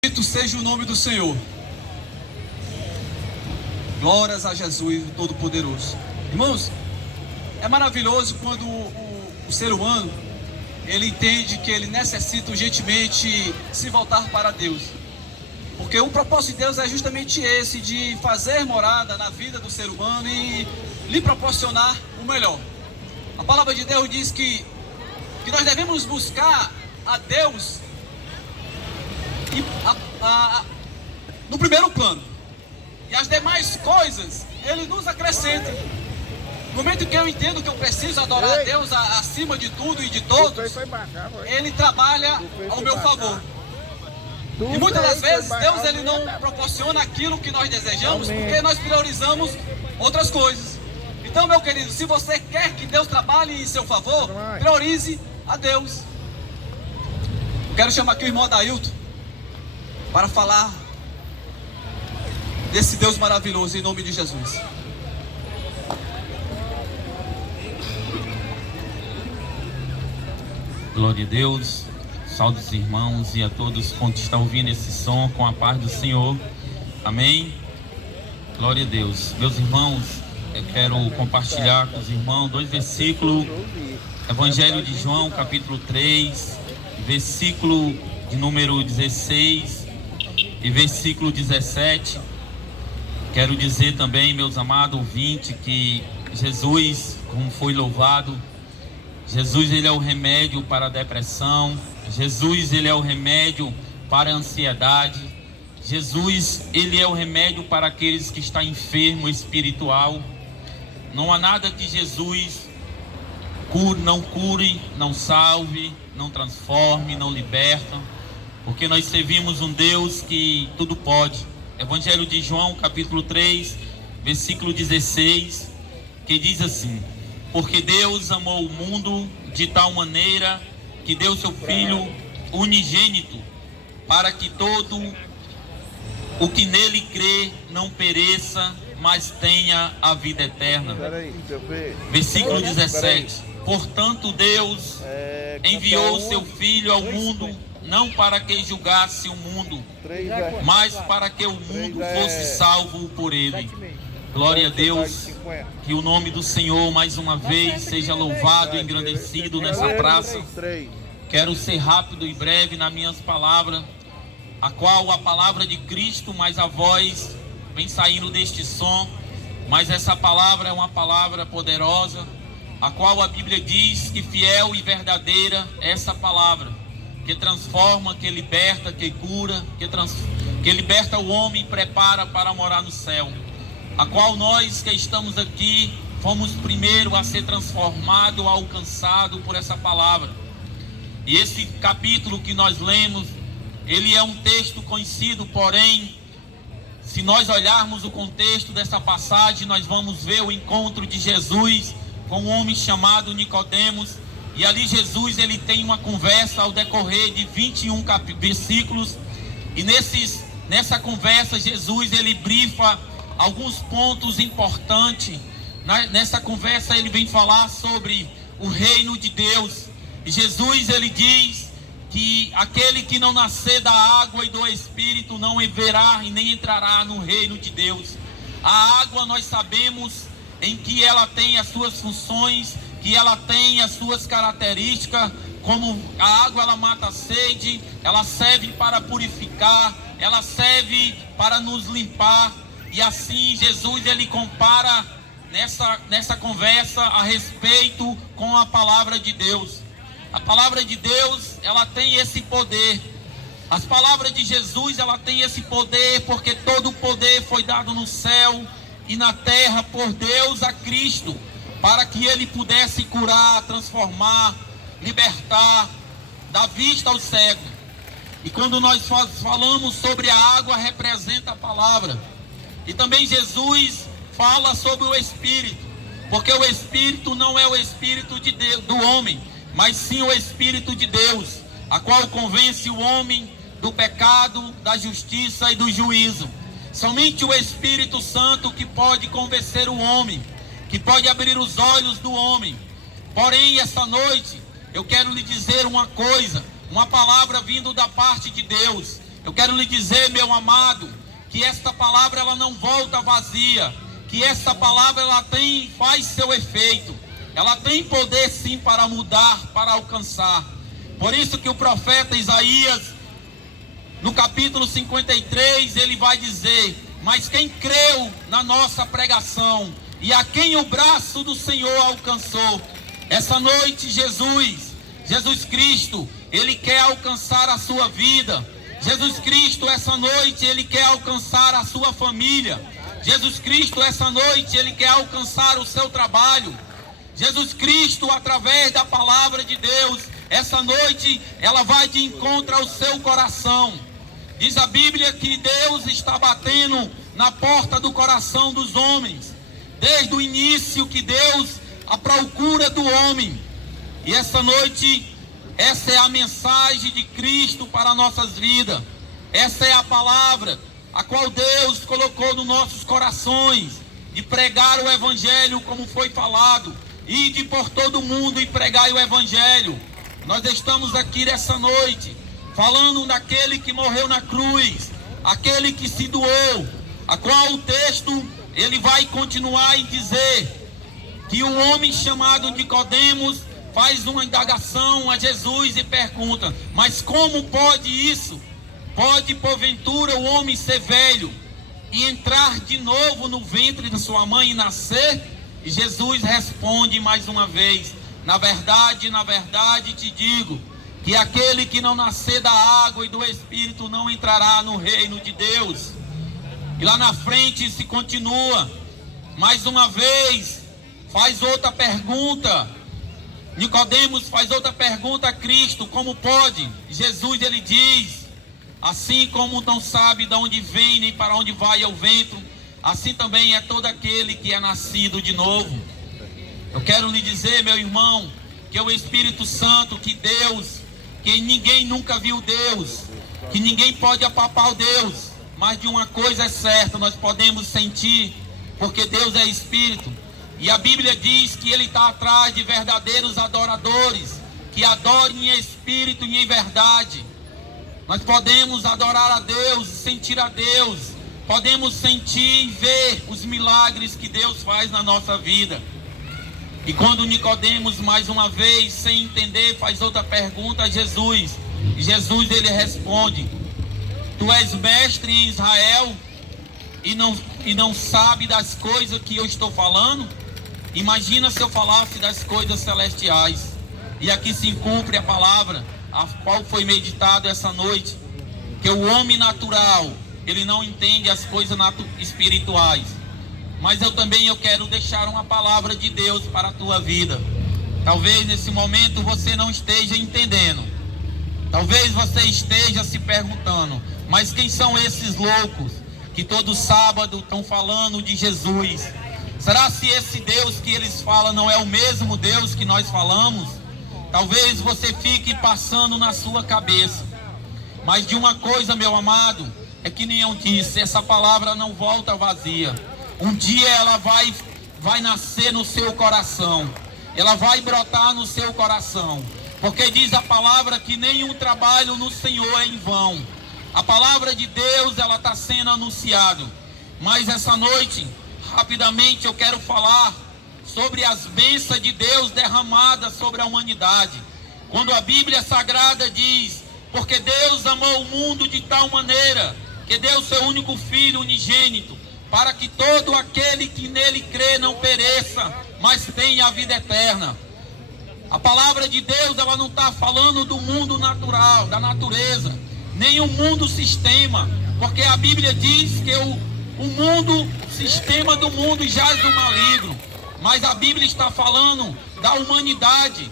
Bendito seja o nome do Senhor. Glórias a Jesus, o Todo-Poderoso. Irmãos, é maravilhoso quando o ser humano ele entende que ele necessita urgentemente se voltar para Deus. Porque o propósito de Deus é justamente esse, de fazer morada na vida do ser humano e lhe proporcionar o melhor. A palavra de Deus diz que nós devemos buscar a Deus no primeiro plano, e as demais coisas Ele nos acrescenta. No momento que eu entendo que eu preciso adorar a Deus acima de tudo e de todos, Ele trabalha ao meu favor. E muitas das vezes Deus ele não proporciona aquilo que nós desejamos, porque nós priorizamos outras coisas. Então, meu querido, se você quer que Deus trabalhe em seu favor, priorize a Deus. Quero chamar aqui o irmão Adailton para falar desse Deus maravilhoso, em nome de Jesus. Glória a Deus, saúde os irmãos e a todos quantos estão ouvindo esse som, com a paz do Senhor, amém? Glória a Deus. Meus irmãos, eu quero compartilhar com os irmãos 2 versículos, Evangelho de João, capítulo 3, versículo de número 16 e versículo 17. Quero dizer também, meus amados ouvintes, que Jesus, como foi louvado, Jesus ele é o remédio para a depressão, Jesus ele é o remédio para a ansiedade, Jesus ele é o remédio para aqueles que estão enfermos espiritual. Não há nada que Jesus não cure, não salve, não transforme, não liberta, porque nós servimos um Deus que tudo pode. Evangelho de João, capítulo 3, versículo 16, que diz assim: porque Deus amou o mundo de tal maneira que deu seu Filho unigênito, para que todo o que nele crê não pereça, mas tenha a vida eterna. Versículo 17: portanto Deus enviou o seu Filho ao mundo, não para que julgasse o mundo, mas para que o mundo fosse salvo por ele. Glória a Deus, que o nome do Senhor mais uma vez seja louvado e engrandecido nessa praça. Quero ser rápido e breve nas minhas palavras, a qual a palavra de Cristo mais a voz vem saindo deste som, mas essa palavra é uma palavra poderosa, a qual a Bíblia diz que fiel e verdadeira é essa palavra, que transforma, que liberta, que cura, que liberta o homem e prepara para morar no céu. A qual nós que estamos aqui fomos primeiro a ser transformados, alcançados por essa palavra. E esse capítulo que nós lemos, ele é um texto conhecido, porém, se nós olharmos o contexto dessa passagem, nós vamos ver o encontro de Jesus com um homem chamado Nicodemos. E ali Jesus ele tem uma conversa ao decorrer de 21 versículos. E nessa conversa Jesus ele brifa alguns pontos importantes. Nessa conversa ele vem falar sobre o reino de Deus. E Jesus ele diz que aquele que não nascer da água e do Espírito não verá e nem entrará no reino de Deus. A água nós sabemos em que ela tem as suas funções, que ela tem as suas características, como a água ela mata a sede, ela serve para purificar, ela serve para nos limpar. E assim Jesus ele compara nessa conversa a respeito com a palavra de Deus. A palavra de Deus ela tem esse poder. As palavras de Jesus ela tem esse poder, porque todo o poder foi dado no céu e na terra por Deus a Cristo, para que ele pudesse curar, transformar, libertar, dar vista ao cego. E quando nós falamos sobre a água, representa a palavra. E também Jesus fala sobre o Espírito, porque o Espírito não é o Espírito de Deus, do homem, mas sim o Espírito de Deus, a qual convence o homem do pecado, da justiça e do juízo. Somente o Espírito Santo que pode convencer o homem, que pode abrir os olhos do homem. Porém, esta noite, eu quero lhe dizer uma coisa, uma palavra vindo da parte de Deus. Eu quero lhe dizer, meu amado, que esta palavra ela não volta vazia, que essa palavra ela faz seu efeito, ela tem poder sim para mudar, para alcançar. Por isso que o profeta Isaías, no capítulo 53, ele vai dizer: mas quem creu na nossa pregação e a quem o braço do Senhor alcançou. Essa noite Jesus Cristo, ele quer alcançar a sua vida. Jesus Cristo, essa noite, ele quer alcançar a sua família. Jesus Cristo, essa noite, ele quer alcançar o seu trabalho. Jesus Cristo, através da palavra de Deus, essa noite, ela vai de encontro ao seu coração. Diz a Bíblia que Deus está batendo na porta do coração dos homens, desde o início que Deus a procura do homem. E essa noite, essa é a mensagem de Cristo para nossas vidas. Essa é a palavra a qual Deus colocou nos nossos corações, de pregar o Evangelho como foi falado, e de por todo mundo e pregar o Evangelho. Nós estamos aqui nessa noite falando daquele que morreu na cruz, aquele que se doou, a qual o texto ele vai continuar e dizer que um homem chamado Nicodemos faz uma indagação a Jesus e pergunta: mas como pode isso? Pode porventura o homem ser velho e entrar de novo no ventre de sua mãe e nascer? E Jesus responde mais uma vez: na verdade te digo, que aquele que não nascer da água e do Espírito não entrará no reino de Deus. E lá na frente se continua, mais uma vez, faz outra pergunta. Nicodemos faz outra pergunta a Cristo: como pode? Jesus ele diz: assim como não sabe de onde vem nem para onde vai o vento, assim também é todo aquele que é nascido de novo. Eu quero lhe dizer, meu irmão, que é o Espírito Santo, que Deus, que ninguém nunca viu Deus, que ninguém pode apalpar o Deus, mas de uma coisa é certa, nós podemos sentir, porque Deus é Espírito. E a Bíblia diz que Ele está atrás de verdadeiros adoradores, que adorem em Espírito e em verdade. Nós podemos adorar a Deus, sentir a Deus, podemos sentir e ver os milagres que Deus faz na nossa vida. E quando Nicodemos, mais uma vez, sem entender, faz outra pergunta a Jesus, e Jesus ele responde: tu és mestre em Israel e não sabe das coisas que eu estou falando? Imagina se eu falasse das coisas celestiais. E aqui se cumpre a palavra a qual foi meditado essa noite, que o homem natural, ele não entende as coisas espirituais. Mas eu quero deixar uma palavra de Deus para a tua vida. Talvez nesse momento você não esteja entendendo, talvez você esteja se perguntando: mas quem são esses loucos que todo sábado estão falando de Jesus? Será se esse Deus que eles falam não é o mesmo Deus que nós falamos? Talvez você fique passando na sua cabeça. Mas de uma coisa, meu amado, é que nem eu disse, essa palavra não volta vazia. Um dia ela vai nascer no seu coração, ela vai brotar no seu coração, porque diz a palavra que nenhum trabalho no Senhor é em vão. A palavra de Deus ela está sendo anunciada. Mas essa noite, rapidamente eu quero falar sobre as bênçãos de Deus derramadas sobre a humanidade. Quando a Bíblia Sagrada diz: porque Deus amou o mundo de tal maneira que deu seu único Filho unigênito, para que todo aquele que nele crê não pereça, mas tenha a vida eterna. A palavra de Deus ela não está falando do mundo natural, da natureza, nem o mundo sistema, porque a Bíblia diz que o mundo, sistema do mundo jaz do maligno. Mas a Bíblia está falando da humanidade.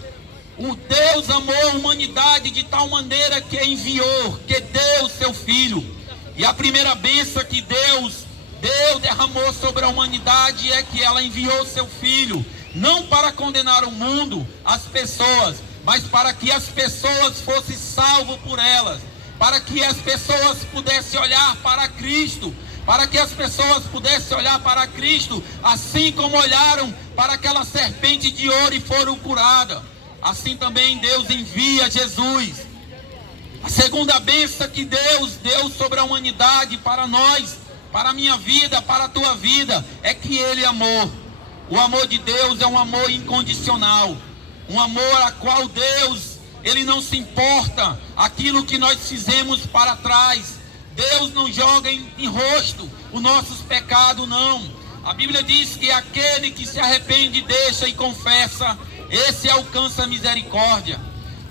O Deus amou a humanidade de tal maneira que enviou, que deu seu Filho. E a primeira bênção que Deus derramou sobre a humanidade é que ela enviou seu Filho, não para condenar o mundo, as pessoas, mas para que as pessoas fossem salvas por elas, para que as pessoas pudessem olhar para Cristo, para que as pessoas pudessem olhar para Cristo, assim como olharam para aquela serpente de ouro e foram curadas. Assim também Deus envia Jesus. A segunda bênção que Deus deu sobre a humanidade para nós, para a minha vida, para a tua vida, é que Ele amou. O amor de Deus é um amor incondicional, um amor a qual Deus, Ele não se importa aquilo que nós fizemos para trás. Deus não joga em rosto os nossos pecados, não. A Bíblia diz que aquele que se arrepende, deixa e confessa, esse alcança a misericórdia.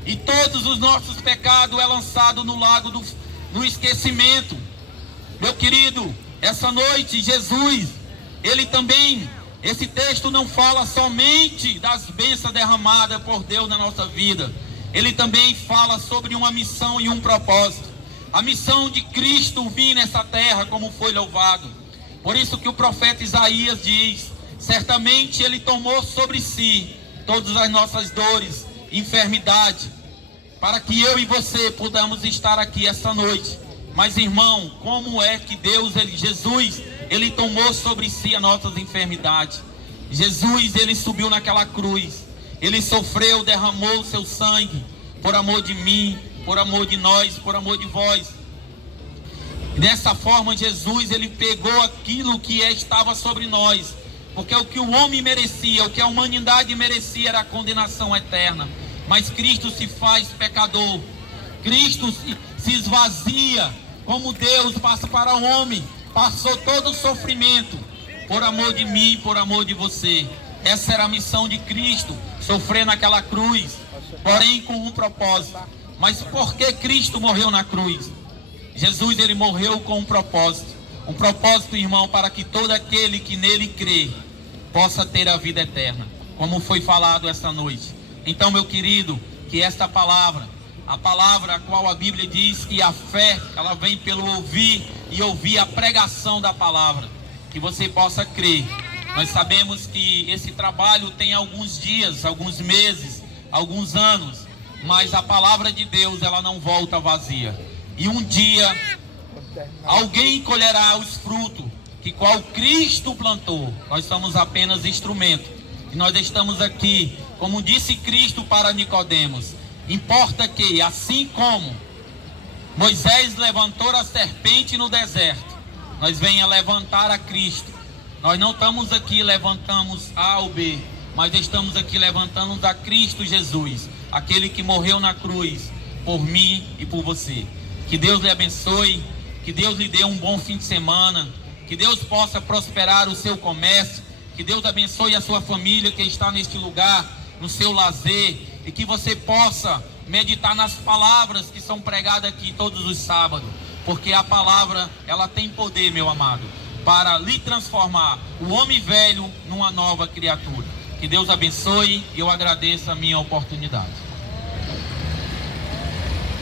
E todos os nossos pecados é lançado no lago no esquecimento. Meu querido, essa noite Jesus, Ele também, esse texto não fala somente das bênçãos derramadas por Deus na nossa vida. Ele também fala sobre uma missão e um propósito. A missão de Cristo vir nessa terra, como foi louvado. Por isso que o profeta Isaías diz: certamente Ele tomou sobre si todas as nossas dores, enfermidade, para que eu e você podamos estar aqui essa noite. Mas irmão, como é que Jesus, Ele tomou sobre si as nossas enfermidades? Jesus, Ele subiu naquela cruz, Ele sofreu, derramou o seu sangue, por amor de mim, por amor de nós, por amor de vós. E dessa forma Jesus, Ele pegou aquilo que estava sobre nós, porque o que o homem merecia, o que a humanidade merecia era a condenação eterna. Mas Cristo se faz pecador, Cristo se esvazia como Deus, passa para o homem, passou todo o sofrimento, por amor de mim, por amor de você. Essa era a missão de Cristo, sofrer naquela cruz, porém com um propósito. Mas por que Cristo morreu na cruz? Jesus, Ele morreu com um propósito, irmão, para que todo aquele que nele crê, possa ter a vida eterna, como foi falado essa noite. Então, meu querido, que esta palavra, a palavra a qual a Bíblia diz que a fé, ela vem pelo ouvir e ouvir a pregação da palavra, que você possa crer. Nós sabemos que esse trabalho tem alguns dias, alguns meses, alguns anos, mas a palavra de Deus, ela não volta vazia. E um dia, alguém colherá os frutos que qual Cristo plantou. Nós somos apenas instrumento. E nós estamos aqui, como disse Cristo para Nicodemos, importa que, assim como Moisés levantou a serpente no deserto, nós venha levantar a Cristo. Nós não estamos aqui levantamos A ou B, mas estamos aqui levantando a Cristo Jesus, aquele que morreu na cruz por mim e por você. Que Deus lhe abençoe, que Deus lhe dê um bom fim de semana, que Deus possa prosperar o seu comércio, que Deus abençoe a sua família que está neste lugar, no seu lazer, e que você possa meditar nas palavras que são pregadas aqui todos os sábados, porque a palavra, ela tem poder, meu amado, para lhe transformar o homem velho numa nova criatura. Que Deus abençoe e eu agradeço a minha oportunidade.